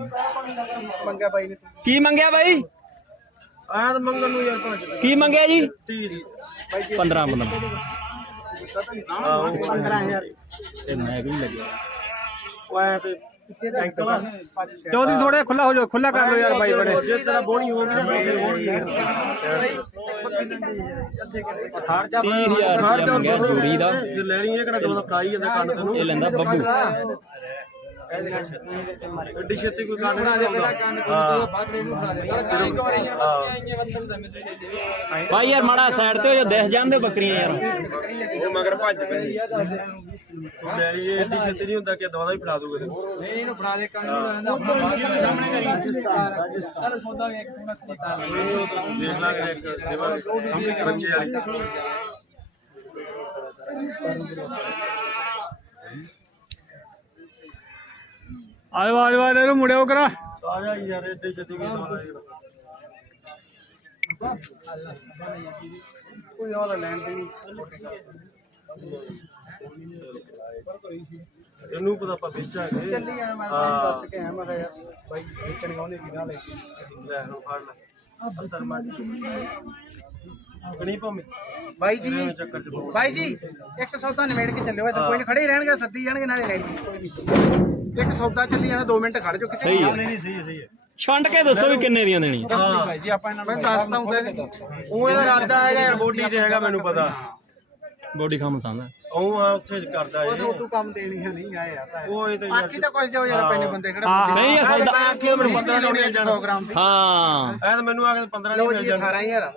ਮੰਗਿਆ ਬਾਈ ਨੇ। ਕੀ ਮੰਗਿਆ ਬਾਈ? ਆਇਆ ਤਾਂ ਮੰਗਣ ਨੂੰ ਯਾਰ ਭਾਂਜ ਕੀ ਮੰਗਿਆ ਜੀ? 30 15 15 15000 ਤੇ ਮੈਂ ਵੀ ਲੱਗਿਆ ਉਹ ਆਇਆ ਤੇ ਚੌਧਰੀ ਥੋੜਾ ਖੁੱਲਾ ਹੋ ਜਾਓ ਖੁੱਲਾ ਕਰ ਲਓ ਯਾਰ ਬਾਈ ਬੜੇ ਜੇ ਤੇਰਾ ਬੋਣੀ ਹੋ ਗਈ ਨਾ। ਫੇਰ ਹੋਣੀ 30000 ਹਰ ਜਾਂ ਮੰਗਿਆ ਜੋੜੀ ਦਾ। ਜੇ ਲੈਣੀ ਹੈ ਕਿਹੜਾ ਦੋ ਦਾ ਫਰਾਈ ਜਾਂਦਾ ਕੰਨ ਤੈਨੂੰ ਇਹ ਲੈਂਦਾ ਬੱਬੂ। ਐਡੀ ਛੇਤੀ ਕੋਈ ਕੰਨ ਨਹੀਂ ਆਉਂਦਾ ਹਾਂ। ਬਾਈ ਯਾਰ ਮਾੜਾ ਸਾਈਡ ਤੇ ਜਾ ਦਿਖ ਜਾਂਦੇ ਬੱਕਰੀਆਂ ਯਾਰ। ਉਹ ਮਗਰ ਭੱਜ ਪਈ ਲੈ ਇਹ ਐਡੀ ਛੇਤੀ ਨਹੀਂ ਹੁੰਦਾ ਕਿ ਦਵਾ ਹੀ ਫੜਾ ਦੂਗਾ ਤੈਨੂੰ ਕੋਈ ਨਹੀਂ ਉਹ ਤਾਂ ਦੇਖ ਲਾਂਗੇ ਇੱਕ ਦੇਵਾਂਗੇ। ਬੱਚੇ ਵਾਲੀ। ਆਜੋ ਆਜੋ ਆਜੋ ਇਹਨੂੰ ਮੁੜਿਓ ਕਰਾ। ਆ ਜਾ ਯਾਰ ਐਡੀ ਛੇਤੀ ਕੀ ਦਵਾ ਕੋਈ ਹੋਰ ਲੈਣ ਦੇ ਨਹੀਂ ਇਹਨੂੰ ਪਤਾ ਆਪਾਂ ਵੇਚਾਂਗੇ। ਚੱਲੀ ਆ ਮੈਂ ਹਾਂ। ਦੱਸ ਕੇ ਆਇਆ ਮੈਂ ਕਿਹਾ ਯਾਰ ਬਾਈ ਵੇਚਣ ਗਾਉਣੇ ਵੀ ਨਾ ਲੈ ਕੇ। ਲੈ ਲਓ ਫੜ ਲੈ। ਅੰਦਰ ਮਾਰ ਕਣੀ ਭੰਮੀ ਬਾਈ ਜੀ। ਬਾਈ ਜੀ ਇੱਕ ਸੌਦਾ ਨਿਬੇੜ ਕੇ ਚੱਲਿਓ ਇੱਥੇ ਕੋਈ ਨਹੀਂ ਖੜੇ ਹੀ ਰਹਿਣਗੇ ਸੱਦੀ ਜਾਣਗੇ ਨਾਲੇ ਲੈਣੀ ਕੋਈ ਨਹੀਂ ਇੱਕ ਸੌਦਾ ਚੱਲੀ ਜਾਣਾ 2 ਮਿੰਟ ਖੜ ਜਾਓ ਕਿਸੇ ਸਹੀ ਹੈ ਨਹੀਂ ਨਹੀਂ ਸਹੀ ਹੈ ਸਹੀ ਹੈ ਛੰਡ ਕੇ ਦੱਸੋ ਵੀ ਕਿੰਨੇ ਦੀਆਂ ਦੇਣੀਆਂ ਹਾਂ ਭਾਈ ਜੀ ਆਪਾਂ ਇਹਨਾਂ ਨੂੰ ਮੈਂ ਦੱਸਦਾ ਹੁੰਦਾ ਉਹ ਇਹਦਾ ਇਰਾਦਾ ਹੈਗਾ ਯਾਰ ਬੋਡੀ ਤੇ ਹੈਗਾ ਮੈਨੂੰ ਪਤਾ ਬੋਡੀ ਖਾਮ ਸੰਦਾ ਉਹ ਆ ਉੱਥੇ ਕਰਦਾ ਉਹ ਇਹ ਤੂੰ ਕੰਮ ਦੇਣੀ ਹੈ ਨਹੀਂ ਆਇਆ ਤਾਂ ਉਹ ਇਹ ਤਾਂ ਯਾਰ ਆਖੀ ਤਾਂ ਕੁਝ ਜਾਓ ਯਾਰ ਪੈਨੇ ਬੰਦੇ ਖੜੇ ਸਹੀ ਹੈ ਸੌਦਾ ਮੈਂ ਆਖਿਆ ਮੈਨੂੰ 15 ਲਾਉਣੀ ਆ 100 ਗ੍ਰਾਮ ਦੀ ਹਾਂ ਐ ਤਾਂ ਮੈਨੂੰ ਆ ਕੇ 15 ਲਓ ਨਹੀਂ ਜੀ ਮਿਲ ਜਾਣਾ 18000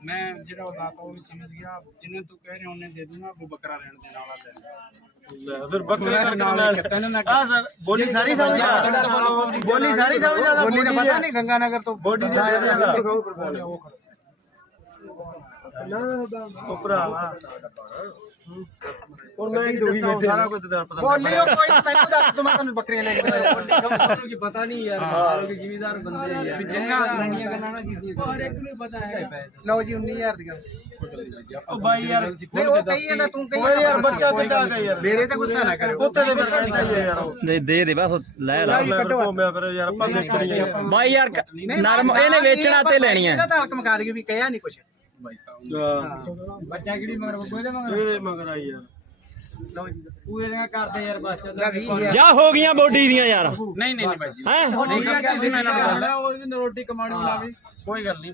मैं जेड़ा बताता हूँ भी समझ गया जिन्हें तू कह रहे हो उन्हें दे दूंगा वो बकरा रहने देने वाला दे ਲੈ ਫਿਰ ਬੱਕਰੇ ਕਰਕੇ ਨਾਲ ਆ ਸਰ ਬੋਲੀ ਸਾਰੀ ਸਮਝਦਾ ਬੋਲੀ ਸਾਰੀ ਸਮਝਦਾ ਬੋਲੀ ਦਾ ਪਤਾ ਨਹੀਂ ਗੰਗਾਨਗਰ ਤੋਂ। ਬੋਡੀ ਦੀ ਜਾਂਦਾ ਉਹ ਭਰਾਵਾ ਔਰ ਮੈਂ ਦੋਹੀ ਬੈਠੇ ਸਾਰਾ ਕੁਝ ਤੇਰਾ ਪਤਾ ਬੋਲੀ ਉਹ ਕੋਈ ਤੈਨੂੰ ਦੱਸ ਤੂੰ ਮੈਂ ਤੈਨੂੰ ਬੱਕਰੀਆਂ ਲੈ ਕੇ ਬੋਲੀ ਕੀ ਪਤਾ ਨਹੀਂ ਯਾਰ ਮਾਰੋ ਕਿ ਜ਼ਿਮੀਦਾਰ ਬੰਦੇ ਯਾਰ ਚੰਗਾ। ਲੰਗੀਆਂ ਗੱਲਾਂ ਨਾ ਕੀਤੀ ਔਰ ਇੱਕ ਨੂੰ ਪਤਾ ਹੈ ਲਓ ਜੀ 19000 ਦੀਆਂ ਉਹ ਬਾਈ ਯਾਰ ਨਹੀਂ ਉਹ ਕਹੀ ਜਾਂਦਾ ਤੂੰ ਕਹੀ ਓਏ ਯਾਰ ਬੱਚਾ ਕਿੱਡਾ ਗਿਆ ਯਾਰ ਮੇਰੇ ਤੇ ਗੁੱਸਾ ਨਾ ਕਰ ਪੁੱਤੇ ਦੇ ਵਿੱਚ ਰਹਿੰਦਾ ਹੀ ਹੈ ਯਾਰ ਨਹੀਂ ਦੇ ਦੇ ਬਸ ਲੈ ਲਾ ਘੁੰਮਿਆ ਫਿਰ ਯਾਰ ਆਪਾਂ ਵੇਚਣੀ ਆ ਬਾਈ ਯਾਰ ਨਰਮ ਇਹਨੇ ਵੇਚਣਾ ਤੇ ਲੈਣੀ ਹੈ ਇਹਦਾ ਧਾਲਕ ਮਕਾ ਦੇ ਵੀ ਕਹਿਆ ਨਹੀਂ ਕੁਛ ਬਾਈ ਸਾਹਿਬ ਬੱਚਾ ਕਿਹੜੀ ਮਗਰ ਬੱਬੂ ਮਗਰ ਇਹਦੇ ਮਗਰ ਆਈ ਯਾਰ ਜਾ ਹੋ ਗਈਆਂ ਬੋਡੀ ਦੀਆਂ ਯਾਰ ਨਹੀਂ ਨਹੀਂ ਬਾਈ ਜੀ ਹੈ ਰੋਟੀ ਕਮਾਣੀ ਕੋਈ ਗੱਲ ਨਹੀਂ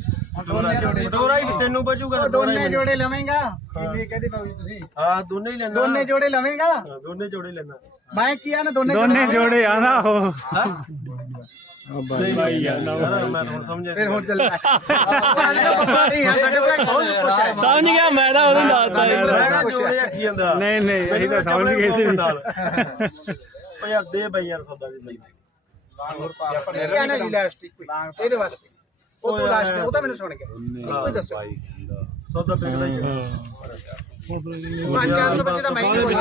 ਡੋਰਾ ਹੀ ਤੈਨੂੰ ਬਚੂਗਾ ਦੋਨੇ ਜੋੜੇ ਲਵੇਂਗਾ। ਕਿੰਨੇ ਕਹਦੇ ਬਾਬੂ ਤੁਸੀਂ? ਹਾਂ ਦੋਨੇ ਹੀ ਲੈਣਾ ਦੋਨੇ ਜੋੜੇ ਲਵੇਂਗਾ। ਹਾਂ, ਦੋਨੇ ਜੋੜੇ ਲੈਣਾ ਮੈਂ ਕੀ ਆ ਨਾ ਦੋਨੇ ਦੋਨੇ ਜੋੜੇ ਆਂਦਾ ਉਹ। ਬਾਈ ਯਾਰ ਮੈਂ ਹੁਣ ਸਮਝਿਆ। ਫਿਰ ਹੁਣ ਚੱਲ ਅੱਜ ਦਾ ਪੱਪਾ ਨਹੀਂ ਆ ਸਾਡੇ ਕੋਲ ਬਹੁਤ ਕੁਛ ਹੈ। ਸਮਝ ਗਿਆ ਮੈਂ ਤਾਂ ਉਹਨੂੰ ਦੱਸਦਾ। ਮੈਂ ਜੋੜੇ ਆਖੀ ਜਾਂਦਾ। ਨਹੀਂ ਨਹੀਂ ਅਸੀਂ ਤਾਂ ਸਮਝ ਗਏ ਸੀ। ਓ ਯਾਰ ਦੇ ਬਾਈ ਯਾਰ ਸੌਦਾ ਵੀ ਬਾਈ। ਇਹ ਆ ਨਾ ਇਲਾਸਟਿਕ ਕੋਈ? ਇਹਦੇ ਵਾਸਤੇ। ਉਹ ਤੋਂ ਲਾਸਟ ਉਹ ਤਾਂ ਮੈਨੂੰ ਸੁਣ ਗਿਆ ਇੱਕੋ ਹੀ ਦੱਸੋ। ਸੌਦਾ ਵਿਕਦਾ ਹੀ ਆ। 5-400 ਬੱਚੇ ਤਾਂ ਮੈਂ ਹੀ ਬੋਲੀ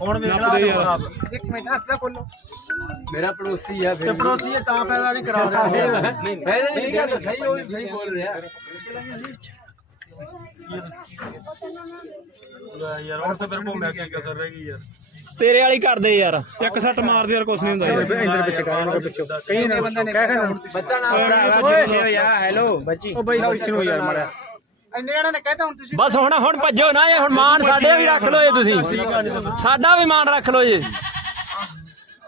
ਹੁਣ ਵੇਖ ਲਾ ਤੂੰ ਆਪ ਇੱਕ ਮਿੰਟ ਹੱਥ ਦਾ ਖੋਲੋ। ਮੇਰਾ ਪੜੋਸੀ ਹੈ ਤੇ ਪੜੋਸੀ ਇਹ ਤਾਂ ਪੈਦਾ ਨਹੀਂ ਕਰਾ ਰਿਹਾ। ਨਹੀਂ ਨਹੀਂ ਗੱਲ ਸਹੀ ਹੋ ਸਹੀ ਬੋਲ ਰਿਹਾ। ਯਾਰ ਹੁਣ ਤਾਂ ਫਿਰ ਭੂਮਿਆ ਕੀ ਕਸਰ ਰਹਿ ਗਈ ਯਾਰ। ਤੇਰੇ ਵਾਲੀ ਕਰਦੇ ਯਾਰ। ਇੱਕ ਸੱਟ ਮਾਰਦੇ ਯਾਰ ਕੁਛ ਨਹੀਂ ਹੁੰਦਾ ਇੰਦਰ ਪਿੱਛੇ ਕਰਾਂਗੇ ਪਿੱਛੇ। ਕਈ ਨੇ ਬੰਦੇ ਬੱਚਾ ਨਾ ਯਾ ਹੈਲੋ। ਬੱਚੀ ਉਹ ਬਾਈ ਨੂੰ ਯਾਰ ਮਾਰਿਆ ਇੰਨੇ ਜਣਾਂ ਨੇ ਕਹਿਤਾ ਹੁਣ ਤੁਸੀਂ ਬਸ ਹੁਣ ਹੁਣ ਭੱਜੋ ਨਾ ਇਹ ਹੁਣ ਮਾਨ ਸਾਡੇ ਵੀ ਰੱਖ ਲਓ ਇਹ ਤੁਸੀਂ। ਸਾਡਾ ਵੀ ਮਾਨ ਰੱਖ ਲਓ ਜੀ।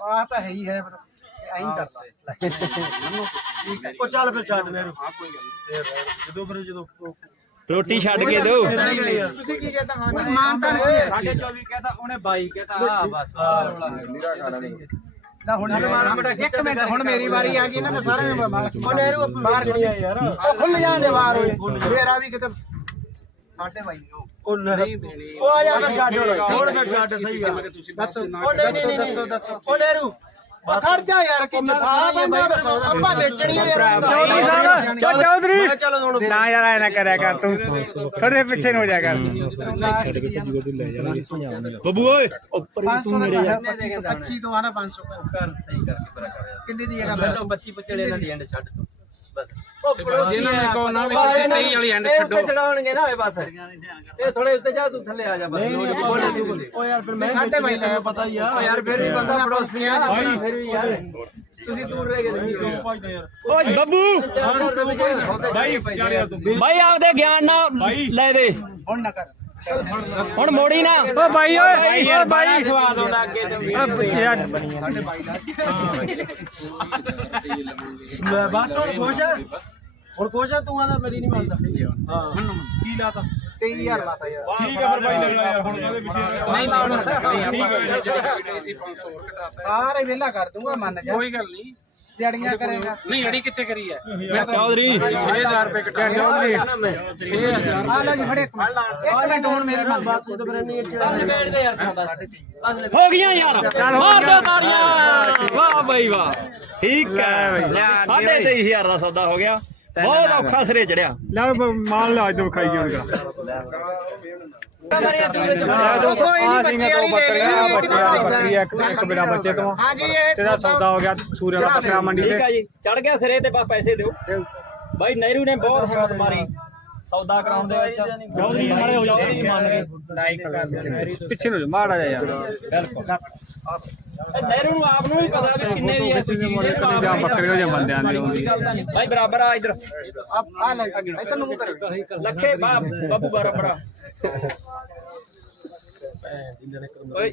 ਆਹ ਤਾਂ ਹੈ ਹੀ ਹੈ ਪਰ ਐਂ ਕਰਦਾ। ਉਹ ਚੱਲ ਫਿਰ ਛੱਡ ਨੇ ਹਾਂ ਕੋਈ ਗੱਲ ਜਦੋਂ ਫਿਰ ਜਦੋਂ ਰੋਟੀ ਛੱਡ ਕੇ ਦਿਓ ਤੁਸੀਂ ਕੀ ਕਹਿੰਦਾ ਹਾਂ ਮਾਨਤਾ ਨਹੀਂ ਸਾਡੇ 24 ਕਹਤਾ ਉਹਨੇ 22 ਕਹਤਾ ਆ ਬਸ ਨਾ ਹੁਣ ਇੱਕ ਮਿੰਟ ਹੁਣ ਮੇਰੀ ਵਾਰੀ ਆ ਗਈ ਨਾ ਮੈਂ ਸਾਰਿਆਂ ਨੇ ਮਾਰ। ਉਹ ਨਹਿਰੂ ਬਾਹਰ ਨਹੀਂ ਆ ਯਾਰ। ਉਹ ਖੁੱਲ ਜਾਂਦੇ ਬਾਹਰ ਹੋਏ। ਮੇਰਾ ਵੀ ਕਿਤੇ ਸਾਡੇ ਭਾਈ ਨੂੰ। ਉਹ ਨਹੀਂ ਉਹ ਆ ਜਾ ਛੱਡ। ਹੁਣ ਛੱਡ ਸਹੀ ਆ ਦੱਸੋ ਉਹ ਨਹੀਂ ਨਹੀਂ ਨਹੀਂ। ਦੱਸੋ ਦੱਸੋ। ਉਹ ਨਹਿਰੂ ਖੜ ਜਾ ਯਾਰ ਕਿ ਜਫਾ ਬੰਦਾ ਆਪਾਂ ਵੇਚਣੀ ਹੈ ਯਾਰ ਚੌਧਰੀ ਸਾਹਿਬ ਚੌ ਚੌਧਰੀ ਨਾ ਯਾਰ ਐ ਨਾ ਕਰਿਆ ਕਰ ਤੂੰ। ਥੋੜੇ ਪਿੱਛੇ ਨੂੰ ਹੋ ਜਾ ਕਰ। ਬੱਬੂ ਓਏ। 500 ਦਾ 25 ਤੋਂ ਆਣਾ 500 ਕਰ ਸਹੀ ਕਰਕੇ ਕਿੰਨੀ ਦੀ ਹੈਗਾ ਛੱਡੋ 25 ਪੁੱਛੜੇ ਇਹਨਾਂ ਦੀ ਐਂਡ ਛੱਡ ਦੋ। ਬਸ। ਜਿਹਨਾਂ ਨੇ ਕਹੋ ਨਾ ਵੀ ਤੁਸੀਂ 23 ਵਾਲੀ ਐਂਡ ਛੱਡੋ ਚੜਾਉਣਗੇ ਨਾ ਓਏ ਬਸ ਇਹ ਥੋੜੇ ਉੱਤੇ ਜਾ ਤੂੰ ਥੱਲੇ ਆ ਜਾ ਬਸ ਬੋਲੇ ਤੂੰ ਬੋਲੇ ਓ ਯਾਰ ਫਿਰ ਮੈਂ ਸਾਡੇ ਬਾਈ ਲੈ ਪਤਾ ਹੀ ਆ ਓ ਯਾਰ ਫਿਰ ਵੀ ਬੰਦਾ ਪੜੋਸੀ ਆ ਆਪਣਾ ਫਿਰ ਵੀ ਯਾਰ ਤੁਸੀਂ ਦੂਰ ਰਹਿ ਗਏ ਓਏ ਬੱਬੂ ਭਾਈ ਭਾਈ ਆਪਦੇ ਗਿਆਨ ਨਾਲ ਲੈ ਦੇ ਹੁਣ ਨਾ ਕਰ ਹੁਣ ਮੋੜੀ ਨਾ। ਓ ਬਾਈ ਓਏ ਓ ਬਾਈ। ਸਵਾਦ ਆਉਂਦਾ ਅੱਗੇ ਤੋਂ ਓ ਬੱਚਿਆ ਸਾਡੇ ਬਾਈ ਦਾ। ਲੈ ਬਸ ਹੁਣ ਖੁਸ਼ ਆ? ਹੁਣ ਖੁਸ਼ ਆ? ਤੂੰ ਆਦਾ ਮੇਰੀ ਨਹੀਂ ਮੰਨਦਾ। ਕੀ ਲਾਤਾ? 23000 ਲਾਤਾ ਯਾਰ। ਠੀਕ ਹੈ ਫਿਰ ਬਾਈ ਲੱਗਣਾ ਯਾਰ ਹੁਣ ਉਹਦੇ ਪਿੱਛੇ ਨਹੀਂ ਨਹੀਂ ਆਪਾਂ ਜਿਹੜੀ ਸੀ 500 ਹੋਰ ਘਟਾਤਾ ਸਾਰੇ ਵਿਹਲਾ ਕਰ ਦੂੰਗਾ ਮੰਨ ਜਾ। ਕੋਈ ਗੱਲ ਨਹੀਂ। ਦਿਹਾੜੀਆਂ ਕਰੇਗਾ। ਨਹੀਂ ਅੜੀ ਕਿੱਥੇ ਕਰੀ ਹੈ? ਚੌਧਰੀ। 6000 ਰੁਪਏ ਘਟਾ ਚੌਧਰੀ। 6000 ਆ ਲੈ ਜੀ ਫੜੇ ਇੱਕ ਮਿੰਟ। ਇੱਕ ਮਿੰਟ ਹੁਣ ਮੇਰੀ ਮੰਨ ਬਸ ਉਹ ਤਾਂ ਫਿਰ ਨਹੀਂ ਹੋ ਗਈਆਂ ਯਾਰ। ਮਾਰ ਦਿਓ ਤਾੜੀਆਂ। ਵਾਹ ਬਈ ਵਾਹ। ਠੀਕ ਹੈ ਬਾਈ। ਸਾਢੇ 23000 ਦਾ ਸੌਦਾ ਹੋ ਗਿਆ। ਬਹੁਤ ਔਖਾ ਸਿਰੇ ਚੜਿਆ। ਲੈ ਮਾਲ ਲਾ ਦੋ ਖਾਈ ਹੋਣਗਾ ਆ ਬੱਕਰੀ ਆ, ਇੱਕ ਇੱਕ ਬਿਨਾ ਬੱਚੇ ਤੋਂ। ਸੌਦਾ ਹੋ ਗਿਆ ਸੂਰਿਆ ਦਾ ਬੱਕਰਾ ਮੰਡੀ ਠੀਕ ਤੇ ਆ ਜੀ ਚੜ ਗਿਆ ਸਿਰੇ ਤੇ ਪੈਸੇ ਦਿਓ। ਬਾਈ ਨਹਿਰੂ ਨੇ ਬਹੁਤ ਹਿੰਮਤ ਮਾਰੀ। ਸੌਦਾ ਕਰਾਉਣ ਦੇ ਵਿੱਚ। ਚੌਧਰੀ ਮਾਰੇ ਹੋ ਚੌਧਰੀ ਮੰਨ ਗਏ ਪਿੱਛੇ ਨੂੰ ਮਾੜਾ ਜਾ ਯਾਰ। ਨਹਿਰੂ ਨੂੰ ਆਪ ਨੂੰ ਵੀ ਪਤਾ ਵੀ ਕਿੰਨੇ ਦੀ ਹੈ ਕੋਈ ਚੀਜ਼ ਜਾਂ ਬੱਕਰੇ ਹੋ ਜਾਂ ਬੰਦਿਆਂ ਦੀ ਕੋਈ ਨਹੀਂ। ਬਾਈ ਬਰਾਬਰ ਆ ਇਧਰ। ਆ ਆ ਲੈ ਇੱਧਰ ਨੂੰ ਮੂੰਹ ਕਰੇ ਲੱਖੇ ਬਾ ਬੱਬੂ ਬਰਾਬਰ ਆ ਓਏ।